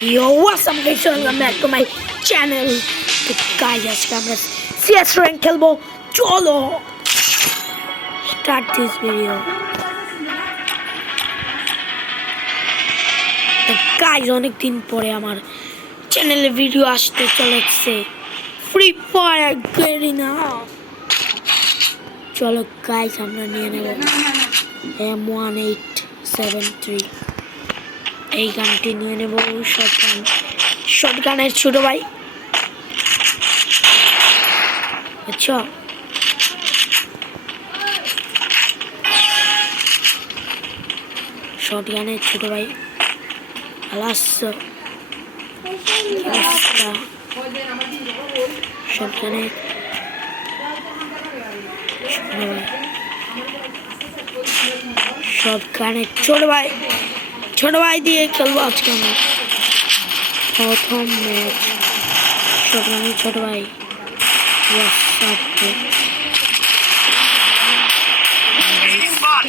Yo, what's up guys? Welcome back to my channel. তো guys, আজকে আমরা CS rank খেলবো। চলো start this video. তো guys, অনেক দিন পরে আমার চ্যানেলে ভিডিও আসতে চলেছে। Free fire Garena. চলো guys, আমরা নিয়ে নেব M1873 এই গানটি নিয়ে নেব। শটগানের ছোট ভাই। আচ্ছা শটগানের ছোট ভাই শটগানের ছোট ভাই দিয়ে খেলবো আজকে আমরা প্রথম ম্যাচ। শটগানের ছোট ভাই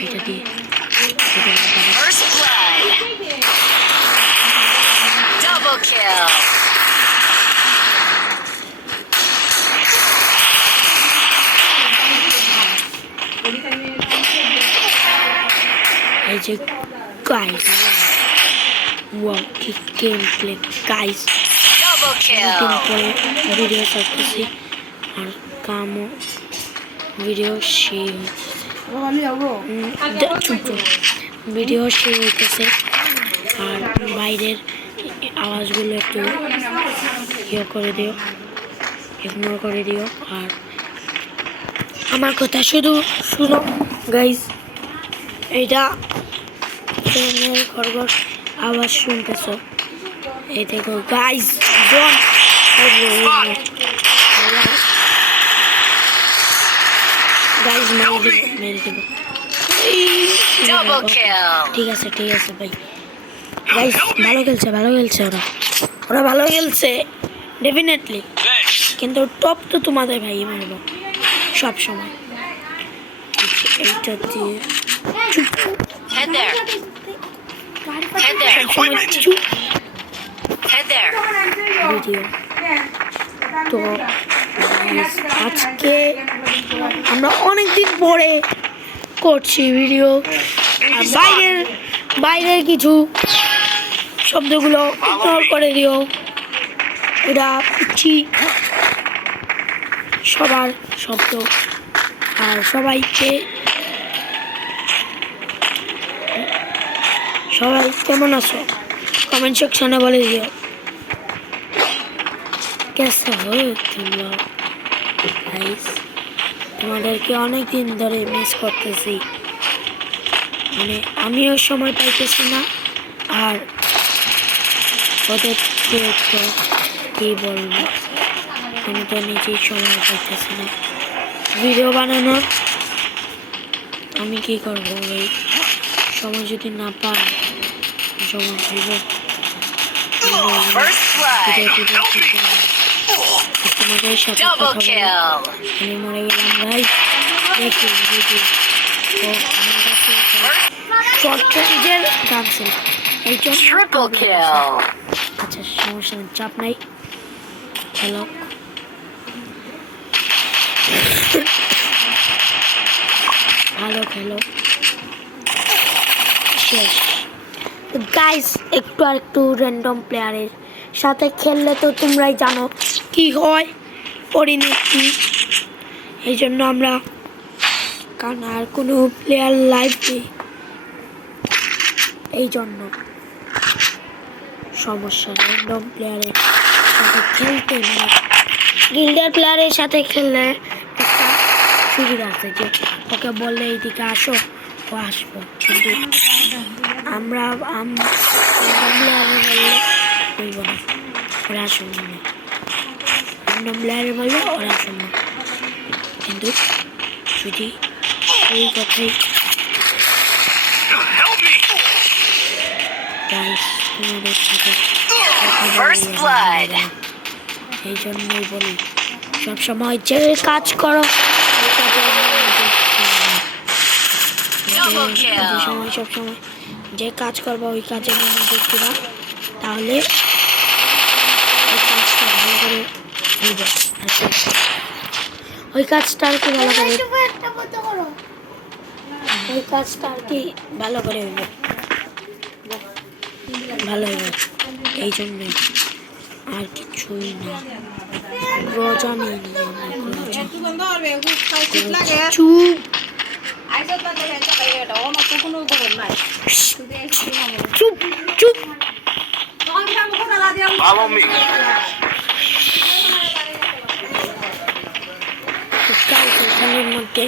এটা দিয়ে First blood. Double kill. এই যে গাইস, ওয়াও কি গেম প্লে গাইস। Double দিন kill. পরে ভিডিও করতেছি আর কামও ভিডিও শেয়ার ভিডিও শেয়ার হইতেছে আর বাইরের আওয়াজগুলো একটু ইগনোর করে দিও আর আমার কথা শুধু শুনো গাইস। এইটা খরগোশ আওয়াজ শুনতেছো, এই দেখো গাইস। গাইস মেরে দেবো। Double kill. ঠিক আছে ভাই। গাইস ভালো খেলছে ওরা ভালো খেলছে ডেফিনেটলি, কিন্তু টপ তো তোমাদের ভাই মারব সব সময়। এইটা দিয়ে Head there. Head there. Head there. Video. তো আজকে আমরা অনেকদিন পরে করছি ভিডিও আর বাইরের কিছু শব্দগুলো ইগনোর করে দিও। এটা পিচ্ছি সবার শব্দ। আর সবাই কেমন আছো কমেন্ট সেকশনে বলে দিও। কেসে তোমরা গাইস, তোমাদেরকে অনেক দিন ধরে মিস করতেছি, মানে আমিও সময় পাইতেছি না আর ওদেরকে তো কী বলবো, আমি তো নিজেই সময় পাইতেছি না ভিডিও বানানোর। আমি কি করবো ভাই, সময় যদি না পাই জমা দিব First blood. তোমাদের সাথে Double কথা বলে kill. আমি মরে গেলাম ভাই। দেখি ভিডিও তো আমার কাছে শর্ট রেঞ্জের গান ছিল এই জন্য। Triple kill. আচ্ছা সমস্যা নেই, চাপ নাই। হ্যালো ভালো খেলো শেষ। গাইস একটু র্যান্ডম প্লেয়ারের সাথে খেললে তো তোমরাই জানো কি হয় পরিণতি। এই জন্য আমরা কারণ আর কোনো প্লেয়ার লাইভ নেই, এই জন্য সমস্যা। র্যান্ডম প্লেয়ারের সাথে খেলতে গিল্ডের প্লেয়ারের সাথে খেললে একটা সুবিধা আছে যে ওকে বললে এইদিকে আসো ও আসবো, কিন্তু আমরা প্লেয়ারে বললে বলবো না, ওরা শুনবে না। প্লেয়ারে বললে ওরা শুনবে, কিন্তু যদি এই কথাই তোমাদের সাথে First blood. এই জন্যই বলি সবসময় যে কাজ করো Double kill. সব সময় যে কাজ করবো ওই কাজে মনোযোগ দিবা, তাহলে এই যে, ওই কাজটা আর কি ভালো করে ওই কাজটা আর কি ভালো করে হইবে ভালো হইবে এই জন্যই আর কিছুই না রোজা নেই চুপ চুপ চুপ Follow me. এখানের মধ্যে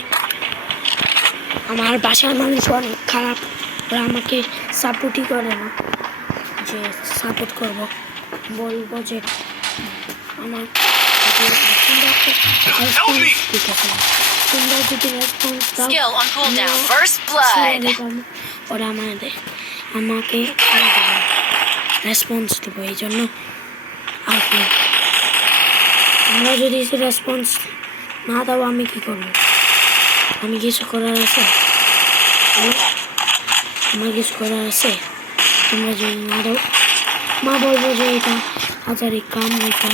আমার বাসার মানুষ অনেক খারাপ ওরা আমাকে সাপোর্টই করে না যে সাপোর্ট করব বলবো যে আমার তোমরা যদি রেসপন্স দাও Skill on cooldown. First blood. ওরা আমাকে রেসপন্স দেবো এই জন্য আর কি আমরা যদি রেসপন্স না দাও আমি কি করবো আমি কিছু করার আছে আমার কিছু করার আছে তোমরা যদি না দাও মা বলবো যে এটা হাজারি কাম এটা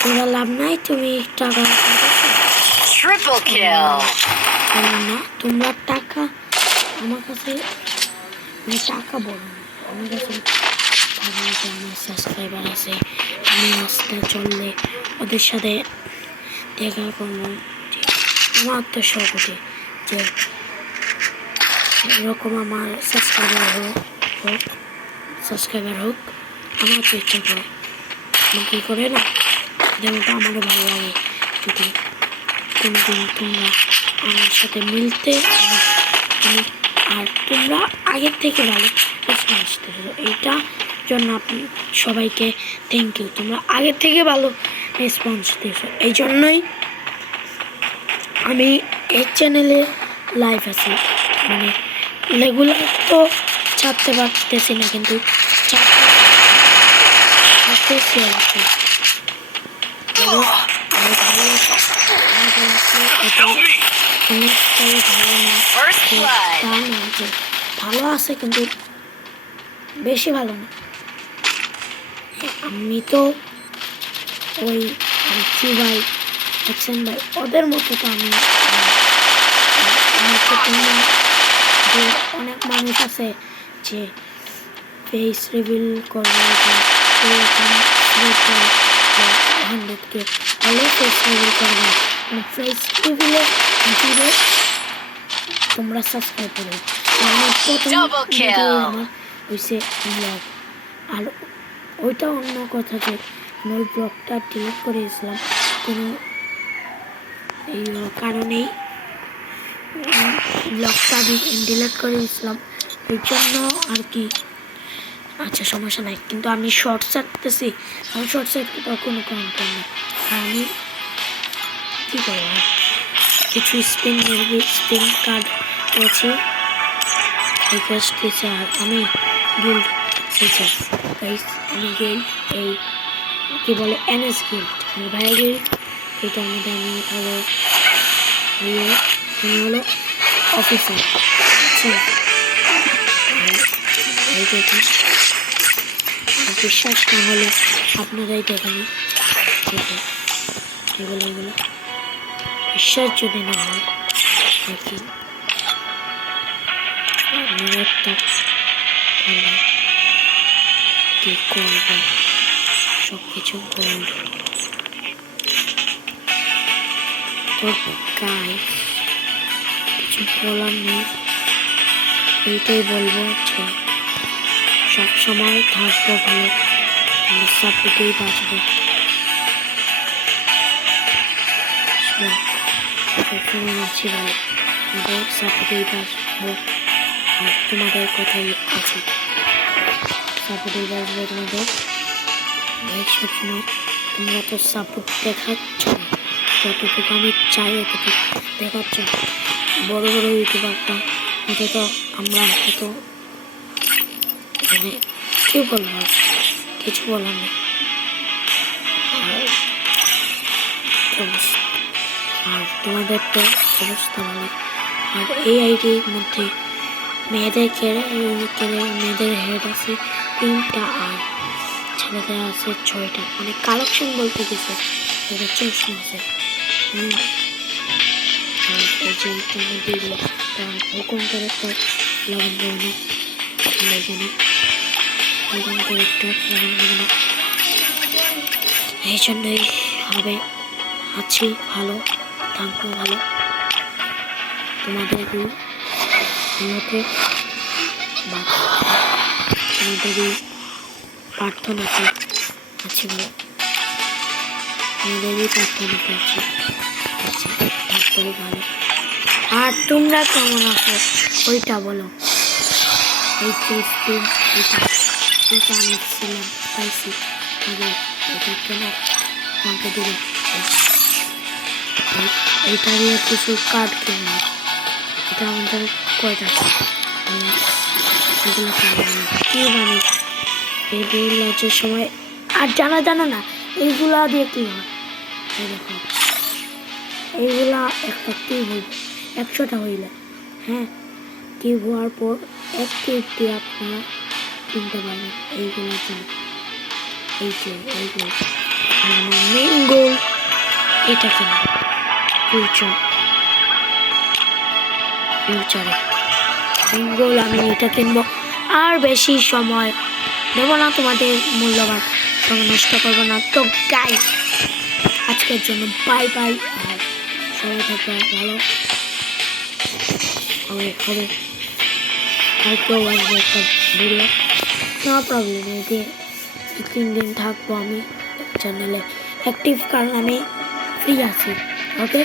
তোরা লাভ নাই তুমি টাকা Triple kill. না তোমরা টাকা আমার কাছে আমি টাকা বলবো আমার কাছে ভাবি যে আমার সাবস্ক্রাইবার আছে আমি রাস্তা চললে ওদের সাথে দেখা করবো আমার তো শখ ওঠে যে এরকম আমার সাবস্ক্রাইবার হোক আমার তো ইচ্ছা করে আমার কী করে না যেমনটা আমারও ভালো লাগে যদি কোনোদিন তোমরা আমার সাথে মিলতে আর তোমরা আগের থেকে ভালো রেসপন্স দিয়েছো এইটা জন্য আপনি সবাইকে থ্যাংক ইউ তোমরা আগের থেকে ভালো রেসপন্স দিয়েছো এই জন্যই আমি এই চ্যানেলে লাইভ আছি মানে রেগুলার তো ছাড়তে পারতেছি না কিন্তু ছাড়তেছি আর কি অনেকটাই ভালো না First blood. তা না যে ভালো আছে কিন্তু বেশি ভালো না আমি তো ওই আইচি ভাই অ্যাকশন ভাই ওদের মতো তো আমি যে অনেক মানুষ আছে যে ফেস রিভিল করবে হান্ড্রেডকে হলে ফেস রিভিল করবে ফেস রিভিলে ভিডিও তোমরা সাবস্ক্রাইব করো আমি প্রথম Double kill. আমার হয়েছে ব্লগ আর ওইটা অন্য কথা যে আমি ওই ব্লগটা ডিলিট করেছিলাম কোনো এই কারণেই ব্লগটা ডিলিট করে দিয়েছিলাম ওই জন্য আর কি আচ্ছা সমস্যা নাই কিন্তু আমি শর্ট ছাড়তেছি আমি শর্ট ছাড়তে তো কোনো কন্টেন্ট নেই আমি কী করবো কিছু স্পিন কার্ড করেছি রিকোয়েস্ট দিয়েছে আর আমি গিল্ড দিয়েছি আমি গিল্ড এই কী বলে এনএস গিল্ড আমার ভাইয়ের গিল্ড এটার মধ্যে আমি হলো আমি হলো অফিসার এই দেখুন বিশ্বাস না হলে আপনারাই দেখেন এগুলো বিশ্বাস যদি না হয় আর কি একটা কি করব সব কিছু গোল্ড তো গাইস কিছু বলার নেই এইটাই বলবো যে সবসময় থাকবো ভালো সাপোর্টেই বাঁচবো সবসময় আছি ভালো আমাদের সাপোর্টেই বাঁচবো আর তোমাদের কথাই আছে সাপোর্টেই বাঁচবো তোমাদের এই সবসময় তোমরা তো সাপোর্ট দেখাচ্ছ না যতটুকু আমি চাই অতটুকু দেখাচ্ছ বড় বড় ইউটিউবারটা হয়তো তো আমরা হয়তো মানে কি বলবো কিছু বলার নেই আর তোমাদের তো অবস্থা ভালো আর এই আইডির মধ্যে মেয়েদের মেয়েদের হেড আছে 3টা আর ছেলেদের আছে 6টা মানে কালেকশন বলতে গেছে এটা চলছে আছে এই যে তোমার দিলে হুকুম করে তো লবণ দেবো না এখানে হুকুম করে একটু লবণ দেবো না এই জন্যই হবে আছি ভালো থাকবো ভালো তোমাদের মতে বা তোমাদেরই প্রার্থনাতে আছে বলে তোমাদেরই প্রার্থনাতে আছে আচ্ছা থাকবো ভালো আর তোমরা কেমন আছো ওইটা বলো এই যে স্কুল এটা আমি ছিলাম পাইছি আগে এটা কেন আমাকে দিলে এইটা দিয়ে কিছু কার্ড কিনলাম এটা আমাদের কয়টা এগুলো কি জানি এই লজের সময় আর জানো না এইগুলা দিয়ে কি হয় এই দেখো এইগুলা একটা কি হইবে 100টা হইলে হ্যাঁ কি হওয়ার পর এক কেক দিয়ে আপনারা কিনতে পারবেন এইগুলোর জন্য এই যে এইগুলো মেন গোল এটা কেনা ফিউচারে মেন গোল আমি এটা কিনবো আর বেশি সময় দেব না তোমাদের মূল্যবান সময় নষ্ট করবো না তো গাইস আজকের জন্য বাই বাই আর সবাই থাকবে ভালো হবে কালকেও আসবে একটা ভিডিও নো প্রবলেম এতে 3 দিন থাকবো আমি চ্যানেলে অ্যাক্টিভ কারণ আমি ফ্রি আছি ওকে